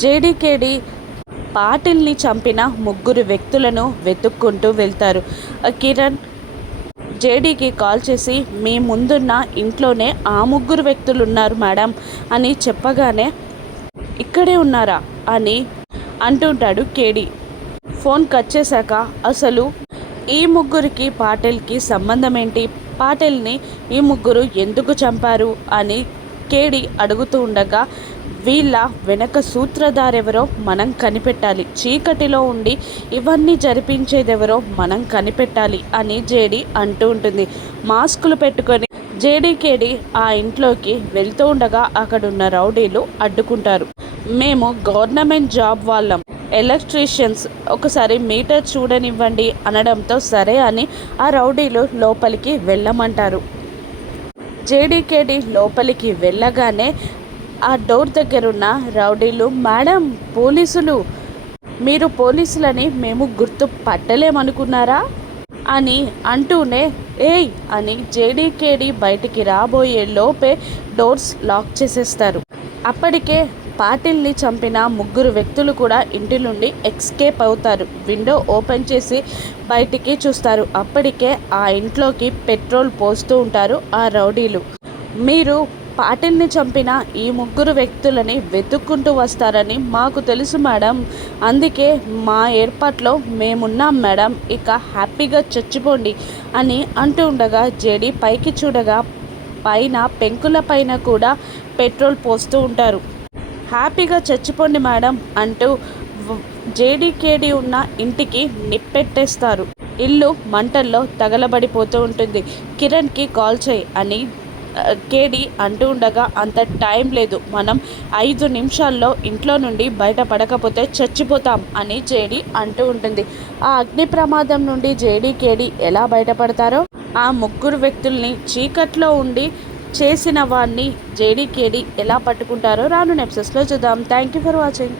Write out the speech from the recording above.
జేడీకేడి పాటిల్ని చంపిన ముగ్గురు వ్యక్తులను వెతుక్కుంటూ వెళ్తారు. కిరణ్ జేడీకి కాల్ చేసి, మీ ముందున్న ఇంట్లోనే ఆ ముగ్గురు వ్యక్తులు ఉన్నారు మేడం అని చెప్పగానే, ఇక్కడే ఉన్నారా అని అంటుంటాడు కేడి. ఫోన్ కట్ చేశాక, అసలు ఈ ముగ్గురికి పాటిల్కి సంబంధం ఏంటి, పాటిల్ని ఈ ముగ్గురు ఎందుకు చంపారు అని కేడి అడుగుతూ ఉండగా, వీళ్ళ వెనక సూత్రధారెవరో మనం కనిపెట్టాలి, చీకటిలో ఉండి ఇవన్నీ జరిపించేదెవరో మనం కనిపెట్టాలి అని జేడీ అంటూ ఉంటుంది. మాస్కులు పెట్టుకొని జేడీకేడి ఆ ఇంట్లోకి వెళ్తూ ఉండగా అక్కడున్న రౌడీలు అడ్డుకుంటారు. మేము గవర్నమెంట్ జాబ్ వాళ్ళం, ఎలక్ట్రీషియన్స్, ఒకసారి మీటర్ చూడనివ్వండి అనడంతో సరే అని ఆ రౌడీలు లోపలికి వెళ్ళమంటారు. జేడీకేడి లోపలికి వెళ్ళగానే ఆ డోర్ దగ్గరున్న రౌడీలు, మేడం పోలీసులు, మీరు పోలీసులని మేము గుర్తు పట్టలేమనుకున్నారా అని అంటూనే, ఏయ్ అని జేడీకేడి బయటికి రాబోయే లోపే డోర్స్ లాక్ చేసేస్తారు. అప్పటికే పాటిల్ని చంపిన ముగ్గురు వ్యక్తులు కూడా ఇంటి నుండి ఎస్కేప్ అవుతారు. విండో ఓపెన్ చేసి బయటికి చూస్తారు. అప్పటికే ఆ ఇంట్లోకి పెట్రోల్ పోస్తూ ఉంటారు ఆ రౌడీలు. మీరు పాటిల్ని చంపిన ఈ ముగ్గురు వ్యక్తులని వెతుక్కుంటూ వస్తారని మాకు తెలుసు మేడం, అందుకే మా ఏర్పాట్లో మేమున్నాం మేడం, ఇక హ్యాపీగా చచ్చిపోండి అని అంటూ ఉండగా జేడీ పైకి చూడగా పైన పెంకుల పైన కూడా పెట్రోల్ పోస్తూ ఉంటారు. హ్యాపీగా చచ్చిపోండి మేడం అంటూ జేడీకేడి ఉన్న ఇంటికి నిప్పెట్టేస్తారు. ఇల్లు మంటల్లో తగలబడిపోతూ ఉంటుంది. కిరణ్కి కాల్ చేయి అని కేడి అంటూ ఉండగా, అంత టైం లేదు, మనం 5 నిమిషాల్లో ఇంట్లో నుండి బయటపడకపోతే చచ్చిపోతాం అని జేడీ అంటూ ఉంటుంది. ఆ అగ్ని ప్రమాదం నుండి జేడీకేడి ఎలా బయటపడతారో, ఆ ముగ్గురు వ్యక్తుల్ని చీకట్లో ఉండి చేసిన వాడిని జేడీకేడి ఎలా పట్టుకుంటారో రాను ఎపిసోడ్స్లో చూద్దాం. Thank you for watching.